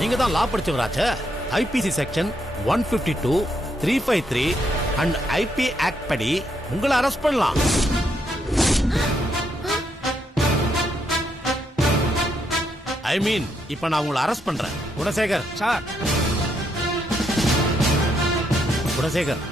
நீங்க தான் லா படிச்சவராச்சே. IPC section 152, 353 and IP act படி உங்களை அரெஸ்ட் பண்ணலாம். ஐ மீன் இப்ப நான் உங்களை அரெஸ்ட் பண்றேன். குணசேகர் சார். குணசேகர்,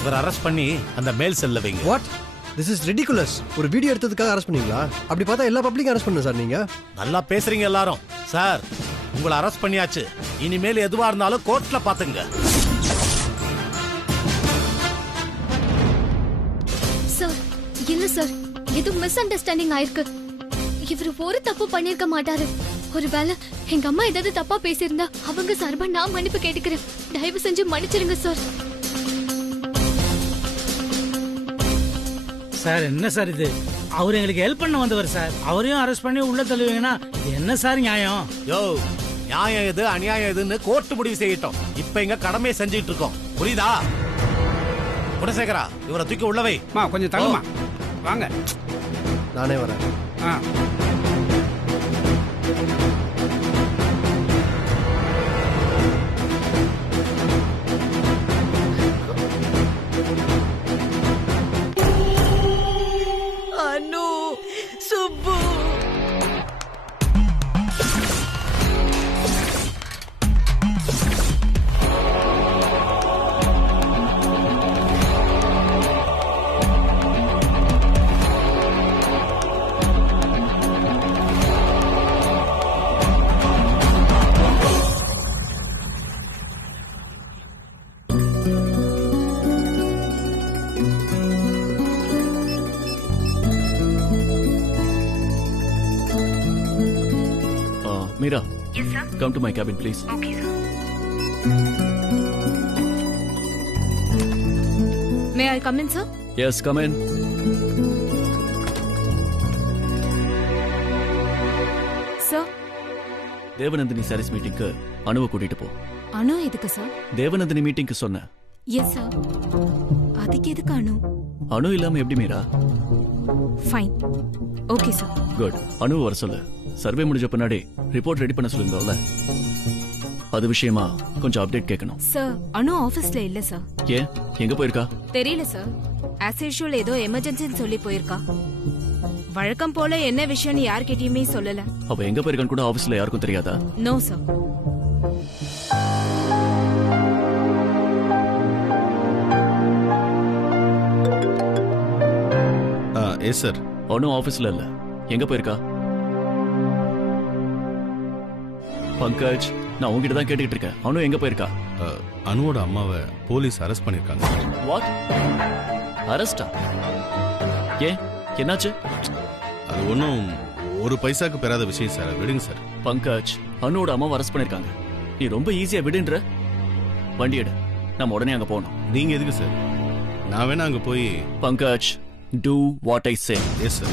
இவர் அரெஸ்ட் பண்ணி அந்த மேல் செல்ல வைங்க. வாட்? This is ridiculous. ஒரு வீடியோ எடுத்ததுக்காக அரெஸ்ட் பண்ணீங்களா? அப்படி பார்த்தா எல்லா பப்ளிக் அரெஸ்ட் பண்ணுங்க சார். நீங்க நல்லா பேசுறீங்க எல்லாரும். சார், உங்களை அரெஸ்ட் பண்ணியாச்சு. இனிமேல் எதுவா இருந்தாலும் கோர்ட்ல பாத்துங்க. சார், இல்ல சார், இது மிஸ் அண்டர்ஸ்டாண்டிங் ஆயிருக்கு. இவர் ஒரு தப்பு பண்ணிருக்க மாட்டாரு. ஒருவேளை எங்க அம்மா ஏதாவது தப்பா பேசியிருந்தா அவங்க சார்பா நான் மன்னிப்பு கேட்டுக்கிறேன். தயவு செஞ்சு மன்னிச்சிருங்க சார். சார் என்ன சார் இது? அவர் எங்களுக்கு ஹெல்ப் பண்ண வந்தவர் சார். அவரையும் அரெஸ்ட் பண்ணி உள்ள தள்ளுவீங்கன்னா இது என்ன சார் நியாயம்? யோ, நியாயம் எது அநியாயம் எதுன்னு கோர்ட் முடிவு செய்யட்டும். இப்ப எங்க கடமையை செஞ்சுட்டு இருக்கோம். புரியுதா? குணசேகரா, இவரை தூக்கி உள்ளவை. கொஞ்சம் தள்ளுமா. வாங்க, நானே வரேன். அனு, Subbu. Meera. Yes, sir. Come to my cabin, please. Okay, sir. May I come in, sir? Yes, come in. Sir? Devanandini saris மீட்டிங்க்கு அனுவை கூட்டிட்டு போ. அனு எதுக்கு சார்? தேவநந்தினி மீட்டிங்க்கு சொன்ன. Yes sir. அதுக்கு எதுக்கு அனு? அனு இல்லாம எப்படி Meera? Fine. Okay sir. Good. Anu வர சொல்லு. சர்வே முடிஞ்ச பின்னாடி ரிப்போர்ட் ரெடி பண்ண சொல்லிருந்தோம்ல, அது விஷயமா கொஞ்சம் அப்டேட் கேட்கணும். சார், அனு ஆபீஸ்ல இல்ல சார். ஏன், எங்க போயிருக்கா? தெரியல சார். ஆஸ் யூஷுவல் ஏதோ எமர்ஜென்சின்னு சொல்லி போயிருக்கா. வழக்கம் போல என்ன விஷயம்னு யார்கிட்டயுமே சொல்லல. அவ எங்க போயிருக்கான்னு கூட ஆபீஸ்ல யாருக்கும் தெரியாதா? No sir. Yes sir. Anu ஆபீஸ்ல இல்ல, எங்க போயிருக்கா? பங்கஜ், நான் உங்ககிட்ட தான் கேட்டுக்கிட்டு இருக்கேன். அனு எங்க போயிருக்கா? அனுவோட அம்மாவை போலீஸ் அரெஸ்ட் பண்ணிருக்காங்க. வாட்? அரெஸ்டா? ஏன், என்னாச்சு? அது ஒன்றும் ஒரு பைசாக்கு பெறாத விஷயம் சார். விடுங்க சார். பங்கஜ், அனுவோட அம்மாவை அரெஸ்ட் பண்ணிருக்காங்க. நீ ரொம்ப ஈஸியா விடுன்ற. வண்டி எடு, நம்ம உடனே அங்க போகணும். நீங்க எதுக்கு சார்? நான் வேணா அங்க போய். Pankaj, do what I say. Yes, sir.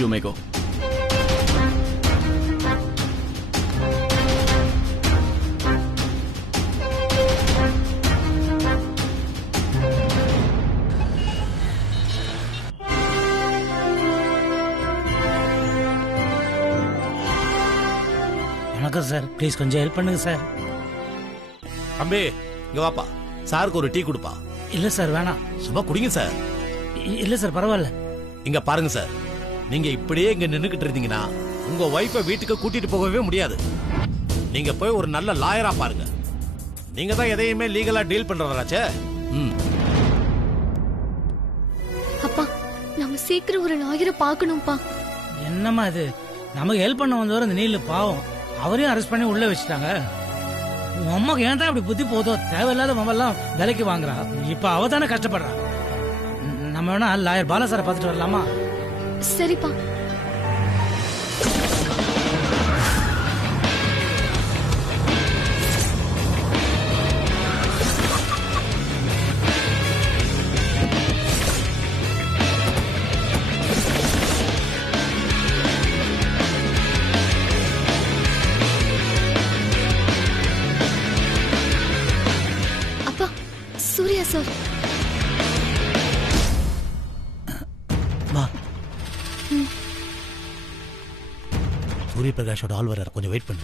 You may go. வணக்கம் சார். ப்ளீஸ் கொஞ்சம் ஹெல்ப் பண்ணுங்க சார். தம்பி, இங்க வாப்பா. சாருக்கு ஒரு டீ கொடுப்பா. இல்ல சார், வேணாம். சும்மா குடிங்க சார். இல்ல சார், பரவாயில்ல. இங்க பாருங்க சார், நீங்க இப்படியே இங்க நின்னுகிட்டு இருந்தீங்கன்னா உங்க வைஃபை வீட்டுக்கு கூட்டிட்டு போகவே முடியாது. நீங்க போய் ஒரு நல்ல லாயரா பாருங்க. நீங்க தான் எதையுமே லீகலா டீல் பண்றவராச்சே. அப்பா, நம்ம சீக்கிரம் ஒரு லாயரை பார்க்கணும்ப்பா. என்னம்மா இது? நமக்கு ஹெல்ப் பண்ண வந்தவர் அந்த நீல பாவம், அவரையும் அரெஸ்ட் பண்ணி உள்ள வச்சுட்டாங்க. உன் அம்மாக்கு ஏன் தான் அப்படி புத்தி போதோ? தேவையில்லாத மொபைல்லாம் விலைக்கு வாங்குறா. இப்ப அவ தானே கஷ்டப்படுறா. நம்ம வேணா லாயர் பாலா சாரை பார்த்துட்டு வரலாமா? சரிப்பா. அப்பா, சூர்யா சார். வா. சூரிய பிரகாஷோட ஆள் வர கொஞ்சம் வெயிட் பண்ணு.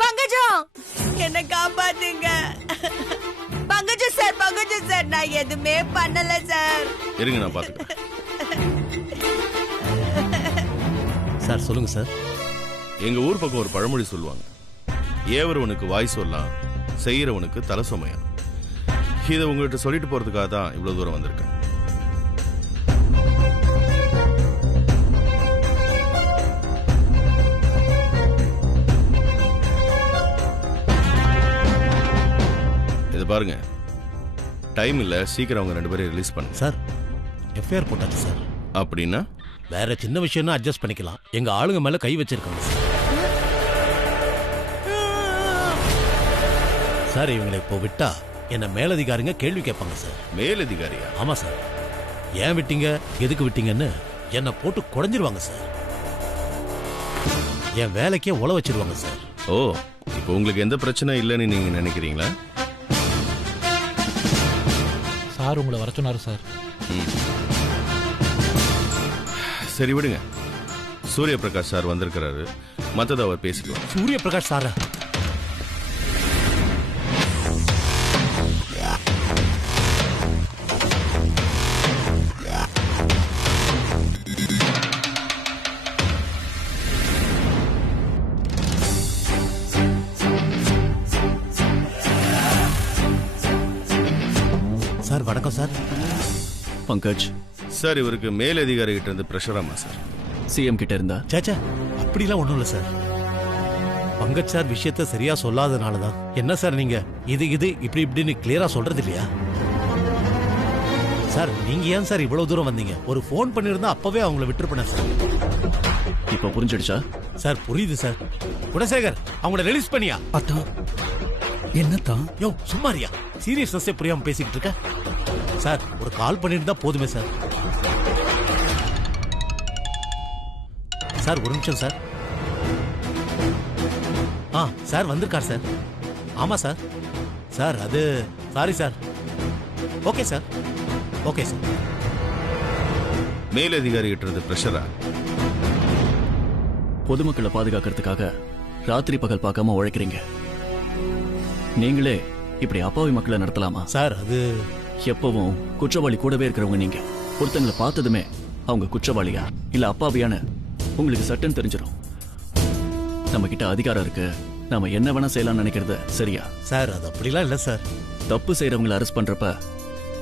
பங்கஜம் என்ன காப்பாத்துங்க. பங்கஜம் சார் நான் எதுவுமே பண்ணல சார். இருங்க நான் பாத்துக்கிறேன். சார் சொல்லுங்க சார். எங்க ஊர் பக்கம் ஒரு பழமொழி சொல்லுவாங்க, ஏவரவனுக்கு வாய் சொல்லலாம், செய்யறவனுக்கு தலை சுமையா. இதை உங்ககிட்ட சொல்லிட்டு போறதுக்காக தான் இவ்வளவு தூரம் வந்திருக்கேன். இது பாருங்க, டைம் இல்ல, சீக்கிரம் அவங்க 2 பேரையும் ரிலீஸ் பண்ணுங்க. சார் எஃப்ஐஆர் போட்டாச்சு சார். அப்படின்னா வேற சின்ன விஷயம்னா அட்ஜஸ்ட் பண்ணிக்கலாம். எங்க ஆளுங்க மேல கை வச்சிருக்காங்க சார். சார் இவங்களை இப்போ விட்டா என்ன மேலதிகாரிங்க கேள்வி கேட்பாங்க சார். மேலதிகாரியா? ஆமா சார். ஏன் விட்டீங்க, எதுக்கு விட்டீங்கன்னு என்ன போட்டு குடைஞ்சிருவாங்க சார். என் வேலைக்கே உழ வச்சிருவாங்க சார். ஓ, இப்போ உங்களுக்கு எந்த பிரச்சனை இல்லைன்னு நீங்க நினைக்கிறீங்களா? சார் உங்களை வர சொன்னாரு சார். சரி விடுங்க, சூரிய பிரகாஷ் சார் வந்திருக்கிறாரு, மத்தத அவர் பேசிக்குவார். சூரிய பிரகாஷ் சாரா? சார் வணக்கம் சார். பங்கஜ் சார், இவருக்கு மேலதிகாரி கிட்ட இருந்து பிரஷராமா சார்? சிஎம் கிட்ட இருந்தா? சேச்சா அப்படிலாம் ஒண்ணும் இல்ல சார். பங்கஜ் சார் விஷயத்த சரியா சொல்லாதனாலதான். என்ன சார் நீங்க இது இப்படின்னு கிளியரா சொல்றது இல்லையா சார்? நீங்க ஏன் சார் இவ்வளவு தூரம் வந்தீங்க? ஒரு போன் பண்ணிருந்தா அப்பவே அவங்கள விட்டுருப்பேன் சார். இப்ப புரிஞ்சிடுச்சா? சார் புரியுது சார். குணசேகர் அவங்கள ரிலீஸ் பண்ணியா? அத்தா என்னத்தான்? யோ சும்மாரியா, சீரியஸ்னஸே புரியாம பேசிக்கிட்டு இருக்க. சார் ஒரு கால் பண்ணிருந்தா போதுமே சார். சார் ஒரு நிமிஷம் சார். சார் வந்திருக்கார் சார். ஆமா சார். சார் அது sorry sir. Okay sir. Okay sir. மேலதிகாரி கிட்ட இருந்து பிரஷரா? பொதுமக்களை பாதுகாக்கிறதுக்காக ராத்திரி பகல் பார்க்காம உழைக்கிறீங்க. நீங்களே இப்படி அப்பாவி மக்களை நடத்தலாமா சார்? அது எப்பவும் குற்றவாளி கூடவே இருக்கிறவங்க நீங்க. ஒருத்தங்களை பார்த்ததுமே அவங்க குற்றவாளியா இல்ல அப்பாவியான உங்களுக்கு சட்டம் தெரிஞ்சிடும். நம்ம கிட்ட அதிகாரம் இருக்கு, நாம என்ன வேணா செய்யலாம்னு நினைக்கிறது சரியா? சார் அது அப்படிலாம் இல்ல சார். தப்பு செய்யறவங்களை அரெஸ்ட் பண்றப்ப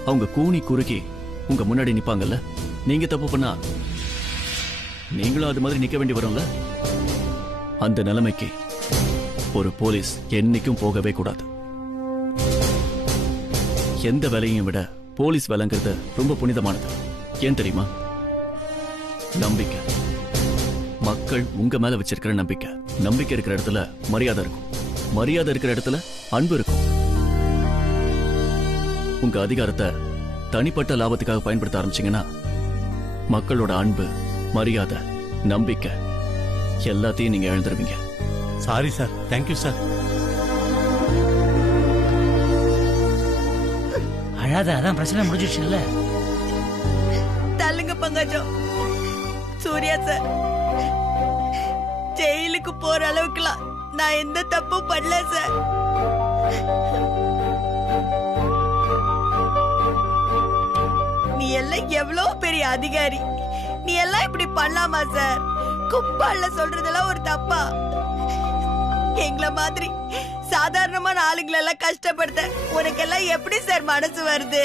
அவங்க கூனி குறுக்கி உங்க முன்னாடி நிப்பாங்கல்ல. நீங்க தப்பு பண்ணா நீங்களும் அது மாதிரி நிக்க வேண்டி வரும்ல. அந்த நிலைமைக்கு ஒரு போலீஸ் என்னைக்கும் போகவே கூடாது. எந்த வேலையும் விட போலீஸ் வேலைங்கிறது ரொம்ப புனிதமானது. ஏன் தெரியுமா? நம்பிக்கை. மக்கள் உங்க மேல வச்சிருக்கிற நம்பிக்கை. நம்பிக்கை இருக்கிற இடத்துல மரியாதை இருக்கும், மரியாதை இருக்கிற இடத்துல அன்பு இருக்கும். உங்க அதிகாரத்தை தனிப்பட்ட லாபத்துக்காக பயன்படுத்த ஆரம்பிச்சீங்கன்னா மக்களோட அன்பு, மரியாதை, நம்பிக்கை எல்லாத்தையும் நீங்க இழந்துருவீங்க. Sorry sir. Thank you sir. அழாத, அதான் பிரச்சனை முடிஞ்சிடுச்சுல்ல. தள்ளுங்க பங்கஜம். சூர்யா சார், ஜெயிலுக்கு போற அளவுக்குலாம் நான் எந்த தப்பும் பண்ணல சார். நீ எல்லாம் எவ்வளவு பெரிய அதிகாரி, நீ எல்லாம் இப்படி பண்ணலாமா சார்? குப்பால சொல்றதெல்லாம் ஒரு தப்பா? எங்கள மாதிரி சாதாரணமான ஆளுங்களை எல்லாம் கஷ்டப்படுத்த உனக்கெல்லாம் எப்படி சார் மனசு வருது?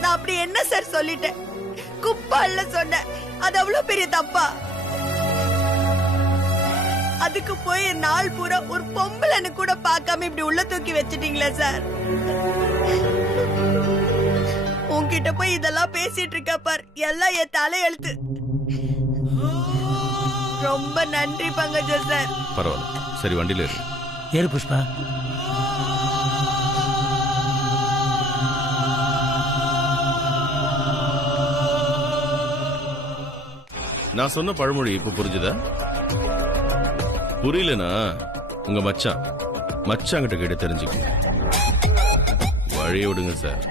நான் அப்படி என்ன சார் சொல்லிட்டேன்? குப்பால சொன்ன அது அவ்வளவு பெரிய தப்பா? அதுக்கு போய் நாள் பூரா ஒரு பொம்பளைன்னு கூட பார்க்காம இப்படி உள்ள தூக்கி வச்சிட்டீங்களே சார். உன்கிட்ட போய் இதெல்லாம் பேசிட்டு இருக்க பார், எல்லாம் என் தலையெழுத்து. ரொம்ப நன்றி பங்கஜம் சார். பரவாயில்ல, சரி வண்டியில இரு. ஏறு புஷ்பா. நான் சொன்ன பழமொழி இப்ப புரிஞ்சுதா? புரியலனா உங்க மச்சாங்கிட்ட கேட்டு தெரிஞ்சுக்கோங்க. வழியை விடுங்க சார்.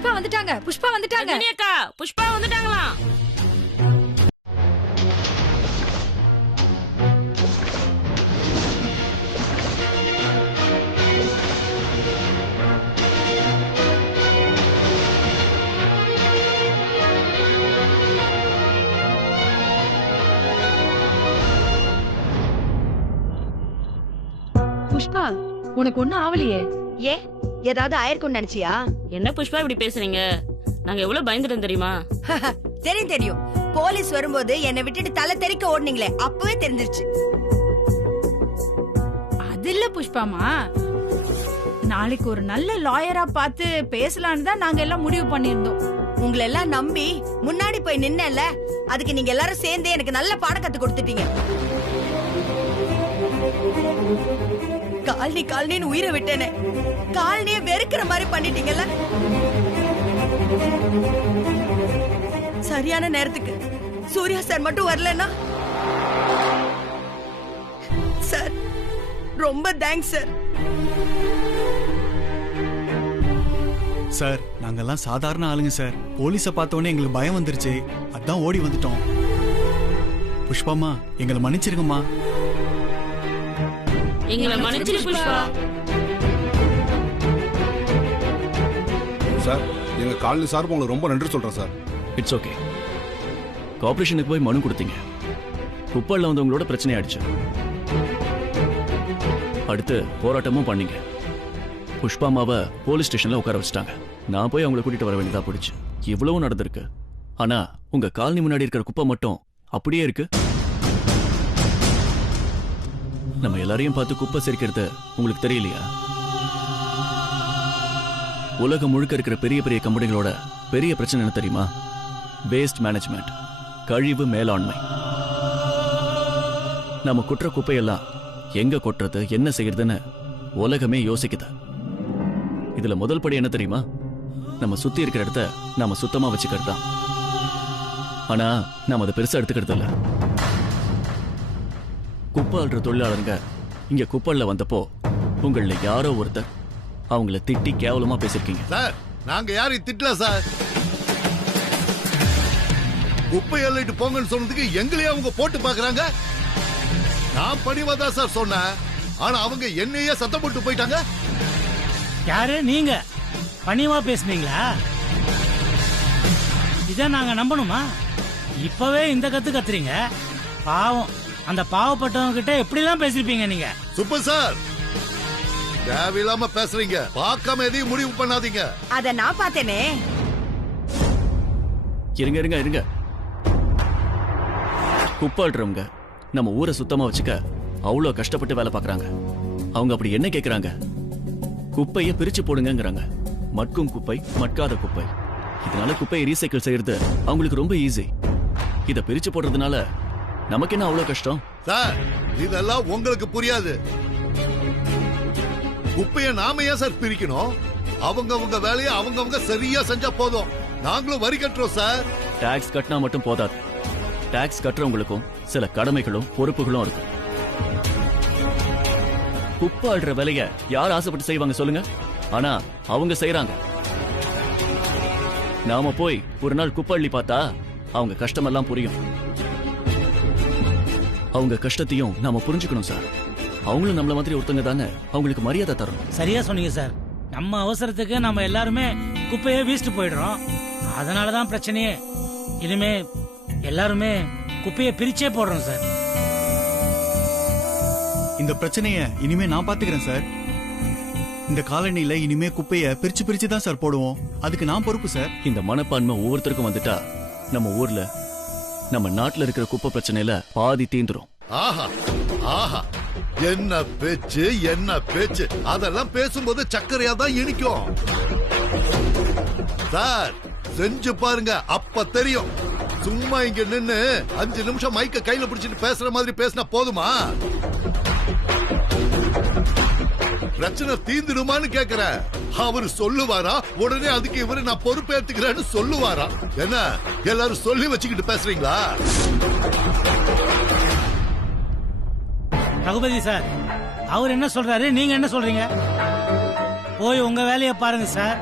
புஷ்பா வந்துட்டாங்க, புஷ்பா வந்துட்டாங்க. அக்கா புஷ்பா வந்துட்டாங்களாம். புஷ்பா, உனக்கு ஒண்ணும் ஆவலையே? ஏ ஏதாவது ஆயிருக்கும்னு நினைச்சியா? என்ன புஷ்பா இப்படி பேசுறீங்க? நாங்க எவ்வளவு பயந்துட்டோம் தெரியுமா? தெரியும் தெரியும். போலீஸ் வரும்போது என்னை விட்டுட்டு தலை தெறிக்க ஓடுனீங்களே, அப்பவே தெரிஞ்சிருச்சு. அது இல்ல புஷ்பாமா, நாளைக்கு ஒரு நல்ல லாயரா பார்த்து பேசலான்னு தான் நாங்க எல்லாம் முடிவு பண்ணியிருந்தோம். உங்களை எல்லாம் நம்பி முன்னாடி போய் நின்னல, அதுக்கு நீங்க எல்லாரும் சேர்ந்து எனக்கு நல்ல பாடம் கத்து கொடுத்துட்டீங்க. காலனின்னு உயிரை விட்டேனே, காலனிய வெறுக்கிற மாதிரி பண்ணிட்டீங்கல்ல. சரியான நேரத்துக்கு சூர்யா சார் மட்டும் வரலன்னா, சார் ரொம்ப தேங்க்ஸ் சார். சார் நாங்கெல்லாம் சாதாரண ஆளுங்க சார். போலீஸை பார்த்தோன்னே எங்களுக்கு பயம் வந்துருச்சு, அதான் ஓடி வந்துட்டோம். புஷ்பாமா எங்களை மன்னிச்சிருங்கம்மா. எங்களை மன்னிச்சிரு புஷ்பா. சார் எங்க காலனி சார்பு உங்களுக்கு ரொம்ப நன்றி சொல்றேன் சார். It's okay. கார்ப்பரேஷனுக்கு போய் மனு கொடுத்தீங்க, குப்பல்ல வந்தவங்களோட பிரச்சனை ஆயிடுச்சு. அடுத்து போராட்டமும் பண்ணீங்க. புஷ்பாமாவை போலீஸ் ஸ்டேஷன்ல உட்கார வச்சுட்டாங்க. நான் போய் அவங்களை கூட்டிட்டு வர வேண்டியதா போயிடுச்சு. இவ்வளவும் நடந்திருக்கு. ஆனா உங்க காலனி முன்னாடி இருக்கிற குப்பை மட்டும் அப்படியே இருக்கு. நம்ம எல்லாரையும் பார்த்து குப்பை சேர்க்கிறது உங்களுக்கு தெரியலையா? உலகம் முழுக்க இருக்கிற பெரிய பெரிய கம்பெனிகளோட பெரிய பிரச்சனை என்ன தெரியுமா? வேஸ்ட் மேனேஜ்மெண்ட், கழிவு மேலாண்மை. நம்ம குற்ற குப்பையெல்லாம் எங்க கொட்டுறது, என்ன செய்யறதுன்னு உலகமே யோசிக்குது. இதுல முதல் படி என்ன தெரியுமா? நம்ம சுத்தி இருக்கிற இடத்த நாம சுத்தமா வச்சுக்கிறது தான். ஆனா நாம அதை பெருசா எடுத்துக்கிறது இல்ல. குப்பை அள்ளுற தொழிலாளருங்க இங்க குப்பல்ல வந்தப்போ உங்கள யாரோ ஒருத்தர் அவங்கள திட்டி கேவலமா பேசிருக்கீங்க. சார் நாங்க யாரையும் திட்டல சார். குப்பை அள்ளிட்டு போங்கன்னு சொன்னதுக்கு எங்களையே அவங்க போட்டு பாக்குறாங்க. நான் பணிவாதா சார் சொன்னேன், ஆனா அவங்க என்னையே சத்தம் போட்டு போயிட்டாங்க. யாரு நீங்க பணிவா பேசுனீங்களா? இத நாங்க நம்பணுமா? இப்பவே இந்த கத்து கத்துறீங்க. பாவம், அந்த பாவப்பட்டவங்க கிட்ட எப்படி எல்லாம் பேசிருப்பீங்க நீங்க. சூப்பர் சார், தேவையில்லாம பேசுறீங்க. பார்க்காம எதையும் முடிவு பண்ணாதீங்க. அத நான் பார்த்தேனே. இருங்க இருங்க இருங்க. குப்பாடுறவங்க நம்ம ஊரை சுத்தமா வச்சுக்க அவ்வளவு கஷ்டப்பட்டு வேலை பார்க்கறாங்க. அவங்க அப்படி என்ன கேக்குறாங்க? குப்பையை பிரிச்சு போடுங்கங்கறாங்க. மட்கும் குப்பை, மட்காத குப்பை. இதனால குப்பையை ரீசைக்கிள் செய்யறது அவங்களுக்கு ரொம்ப ஈஸி. இத பிரிச்சு போடுறதுனால நமக்கு என்ன அவ்வளவு கஷ்டம்? சார் இதெல்லாம் உங்களுக்கு புரியாது. குப்பையை நாம ஏன் சார் பிரிக்கணும்? அவங்க வேலையை அவங்க சரியா செஞ்சா போதும். நாங்களும் வரி கட்டுறோம் சார். டாக்ஸ் கட்டினா மட்டும் போதாது. டாக்ஸ் கட்டுறவங்களுக்கும் சில கடமைகளும் பொறுப்புகளும் இருக்கும். குப்பை அள்ளுற வேலைய யார் ஆசைப்பட்டு செய்வாங்க சொல்லுங்க? ஆனா அவங்க செய்யறாங்க. நாம போய் ஒரு நாள் குப்பை அள்ளி பார்த்தா அவங்க கஷ்டமெல்லாம் புரியும். அவங்க கஷ்டத்தையும் நாம புரிஞ்சுக்கணும் சார். அவங்களும் நம்மள மாதிரி ஒருத்தங்க தானே, அவங்களுக்கு மரியாதை தரணும். சரியா சொன்னீங்க சார். நம்ம அவசரத்துக்கு நம்ம எல்லாருமே குப்பையை வீசிட்டு போயிடுறோம். அதனாலதான் பிரச்சனையே. இனிமே எல்லாருமே குப்பையை பிரிச்சே போடுறோம் சார். இந்த பிரச்சனைய இனிமே நான் பாத்துக்கிறேன் சார். இந்த காலனில இனிமே குப்பைய பிரிச்சு பிரிச்சு தான் சார் போடுவோம். அதுக்கு நான் பொறுப்பு சார். இந்த மனப்பான்மை ஒவ்வொருத்தருக்கும் வந்துட்டா நம்ம ஊர்ல, நம்ம நாட்டுல இருக்கிற குப்பை பிரச்சனையில பாதி தீந்துரும். ஆஹா ஆஹா, என்ன பேச்சு என்ன பேச்சு. அதெல்லாம் பேசும்போது சர்க்கரையா தான் இனிக்கும். சார் செஞ்சு பாருங்க, அப்ப தெரியும். சும்மா இங்க நின்னு 5 நிமிஷம் மைக்க கையில பிடிச்சிட்டு பேசுற மாதிரி பேசினா போதுமா? பிரச்சனை தீந்துடுமான்னு கேக்குற. அவரு சொல்லுவாரா உடனே அதுக்கு இவரு நான் பொறுப்பேற்றுக்கிறேன்னு சொல்லுவாரா? என்ன எல்லாரும் சொல்லி வச்சுக்கிட்டு பேசுறீங்களா? ரகுபதி சார், அவர் என்ன சொல்றாரு, நீங்க என்ன சொல்றீங்க? போய் உங்க வேலையை பாருங்க சார்.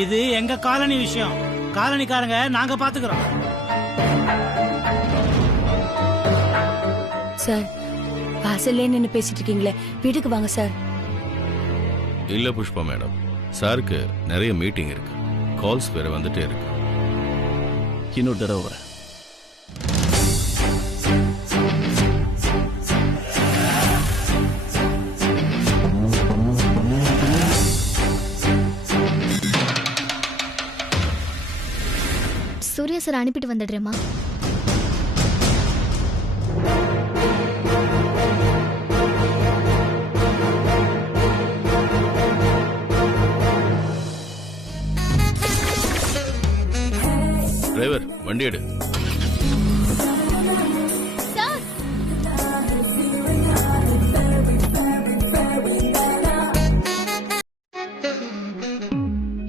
இது எங்க காலனி விஷயம். காலனிக்காரங்க நாங்க பாத்துக்கிறோம். சார் வாசல்லே நின்னு பேசிட்டு இருக்கீங்களே, வீட்டுக்கு வாங்க சார். இல்ல புஷ்பா மேடம், சாருக்கு நிறைய மீட்டிங் இருக்கு, கால்ஸ் வேற வந்துட்டே இருக்கு. இன்னொரு தடவை வரேன். சூர்யா சார் அனுப்பிட்டு வந்துடுறேம்மா. டிரைவர் வண்டி எடு. சார்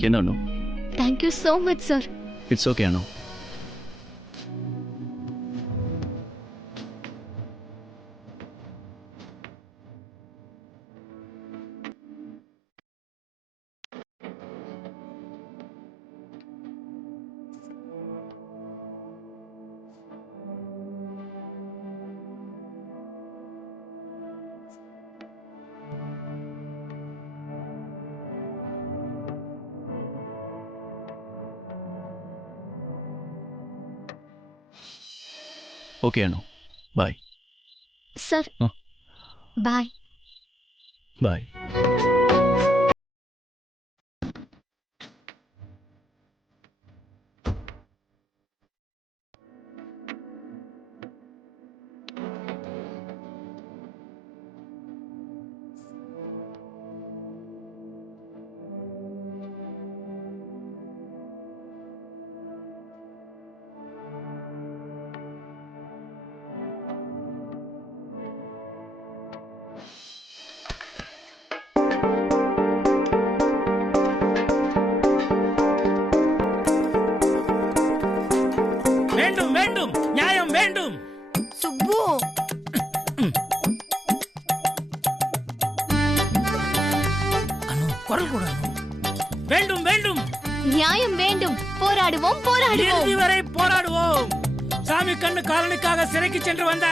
என்ன Anu? Thank you so much sir. It's okay Anu. Okay Anu, bye. Sir bye. Bye. வேண்டும் வேண்டும், நியாயம் வேண்டும். சுப்பு அனு குரல் கூட. வேண்டும் வேண்டும், நியாயம் வேண்டும். போராடுவோம் போராடுவோம், இறுதி வரை போராடுவோம். சாமி கண்ணு காலனுக்காக சிறைக்கு சென்று வந்த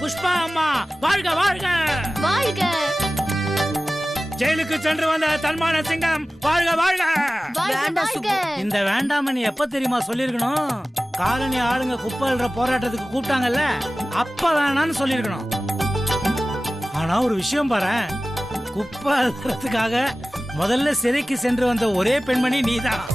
புஷ்பா அம்மா வாழ்க வாழ்க வாழ்க. ஜெயிலுக்கு சென்று வந்த தன்மான சிங்கம் வாழ்க வாழ்க. வேண்டாம் சுப்பு. இந்த வேண்டாமணி எப்ப தெரியுமா சொல்லிருக்கணும்? காலனி ஆளுங்க குப்பை அள்ளுற போராட்டத்துக்கு கூப்பிட்டாங்கல்ல, அப்ப வேணான்னு சொல்லிருக்கணும். ஆனா ஒரு விஷயம் பாரு, குப்பை அள்ளுறதுக்காக முதல்ல சிறைக்கு சென்று வந்த ஒரே பெண்மணி நீதான்.